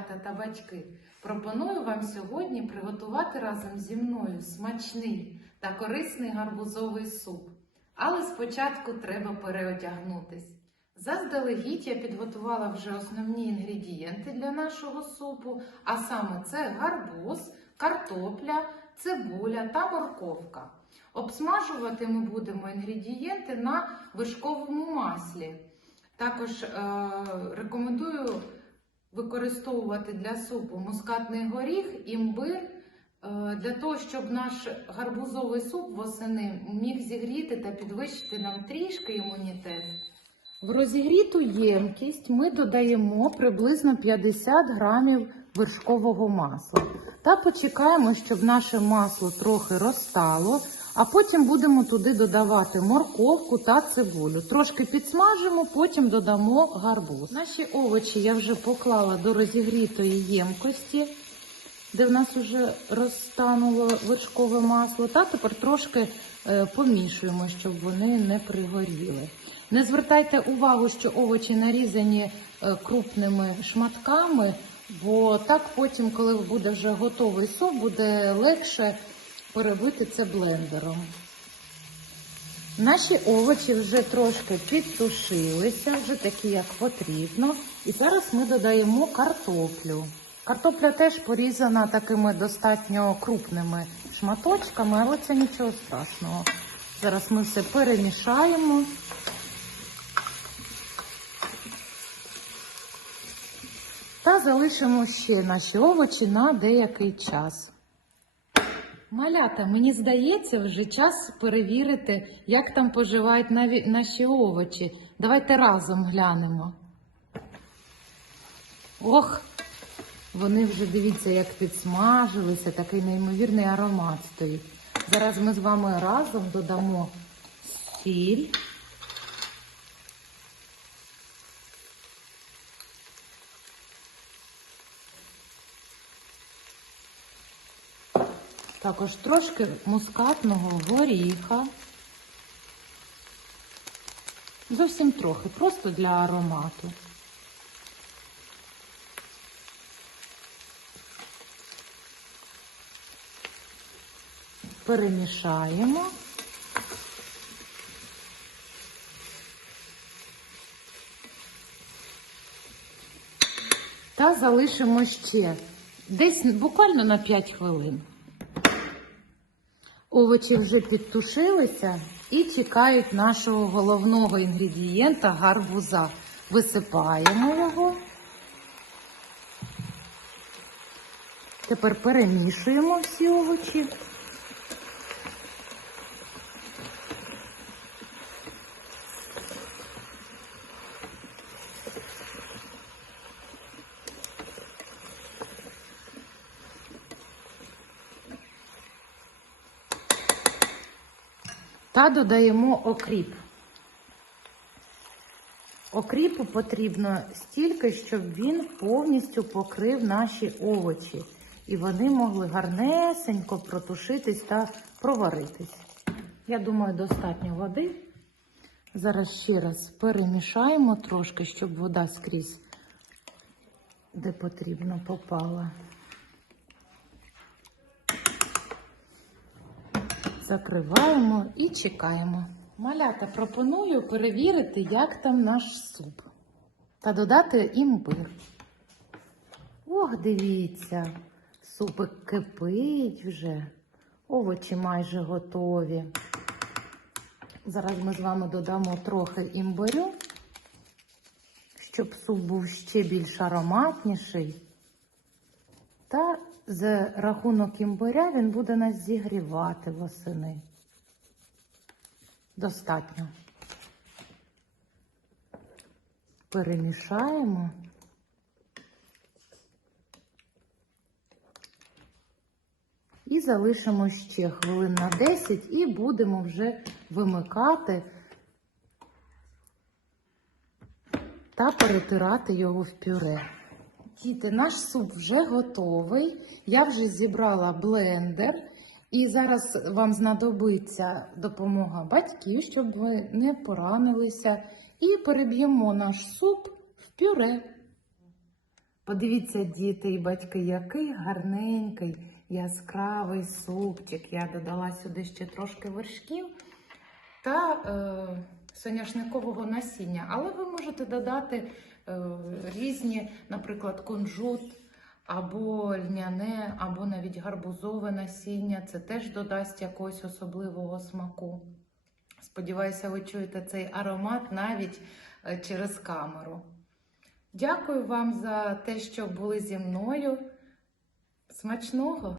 малята та батьки. Пропоную вам сьогодні приготувати разом зі мною смачний та корисний гарбузовий суп. Але спочатку треба переодягнутись. Заздалегідь я підготувала вже основні інгредієнти для нашого супу, а саме це гарбуз, картопля, цибуля та морковка. Обсмажувати ми будемо інгредієнти на вишковому маслі. Також е, рекомендую використовувати для супу мускатний горіх, імбир, е, для того, щоб наш гарбузовий суп восени міг зігріти та підвищити нам трішки імунітет. В розігріту ємкість ми додаємо приблизно 50 грамів вершкового масла та почекаємо, щоб наше масло трохи розтало, а потім будемо туди додавати морковку та цибулю. Трошки підсмажимо, потім додамо гарбуз. Наші овочі я вже поклала до розігрітої ємкості, де в нас вже розтануло вершкове масло, та тепер трошки е, помішуємо, щоб вони не пригоріли. Не звертайте увагу, що овочі нарізані е, крупними шматками, бо так потім, коли буде вже готовий суп, буде легше перебити це блендером. Наші овочі вже трошки підтушилися, вже такі, як потрібно. І зараз ми додаємо картоплю. Картопля теж порізана такими достатньо крупними шматочками, але це нічого страшного. Зараз ми все перемішаємо. Та залишимо ще наші овочі на деякий час. Малята, мені здається, вже час перевірити, як там поживають наві- наші овочі. Давайте разом глянемо. Ох, вони вже дивіться, як підсмажилися, такий неймовірний аромат стоїть. Зараз ми з вами разом додамо сіль. Також трошки мускатного горіха. Зовсім трохи, просто для аромату. Перемішаємо. Та залишимо ще десь буквально на 5 хвилин. Овочі вже підтушилися і чекають нашого головного інгредієнта гарбуза. Висипаємо його. Тепер перемішуємо всі овочі. Та додаємо окріп. Окріпу потрібно стільки, щоб він повністю покрив наші овочі. І вони могли гарнесенько протушитись та проваритись. Я думаю, достатньо води. Зараз ще раз перемішаємо трошки, щоб вода скрізь, де потрібно, попала. Закриваємо і чекаємо. Малята пропоную перевірити, як там наш суп. Та додати імбир. Ох, дивіться, супик кипить вже. Овочі майже готові. Зараз ми з вами додамо трохи імбирю, щоб суп був ще більш ароматніший. За рахунок імбиря він буде нас зігрівати восени. Достатньо. Перемішаємо. І залишимо ще хвилин на 10 і будемо вже вимикати та перетирати його в пюре. Діти, наш суп вже готовий. Я вже зібрала блендер. І зараз вам знадобиться допомога батьків, щоб ви не поранилися. І переб'ємо наш суп в пюре. Подивіться, діти і батьки, який гарненький, яскравий супчик. Я додала сюди ще трошки вершків та е, соняшникового насіння. Але ви можете додати е, різні, наприклад, кунжут або льняне, або навіть гарбузове насіння. Це теж додасть якогось особливого смаку. Сподіваюся, ви чуєте цей аромат навіть е, через камеру. Дякую вам за те, що були зі мною. Смачного!